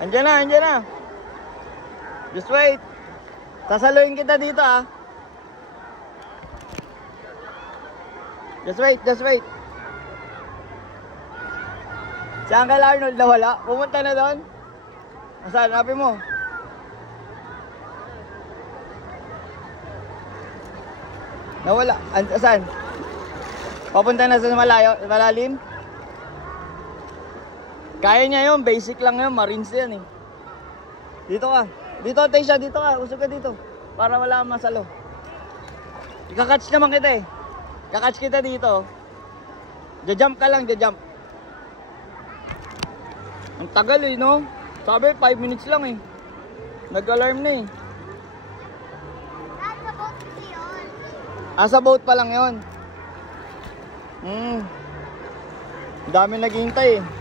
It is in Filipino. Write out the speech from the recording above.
Andiyan na, andiyan na. Just wait. Sasaluhin kita dito ah. Just wait, just wait. Si Uncle Arnold nawala. Pumunta na doon. Asan? Hanapin mo. Nawala. Asan? Papunta na sa malalim. Kaya niya yun. Basic lang yun. Marines yan eh. Dito ka. Dito, Taysha. Dito ka. Usog ka dito. Para wala kang masalo. Ikakatch naman kita eh. Kakatch kita dito. Jajump ka lang. Jajump. Ang tagal eh, no? Sabi, 5 minutes lang eh. Nag-alarm na eh. Nasa boat kasi yun. Sa boat pa lang yun. Dami naghihintay eh.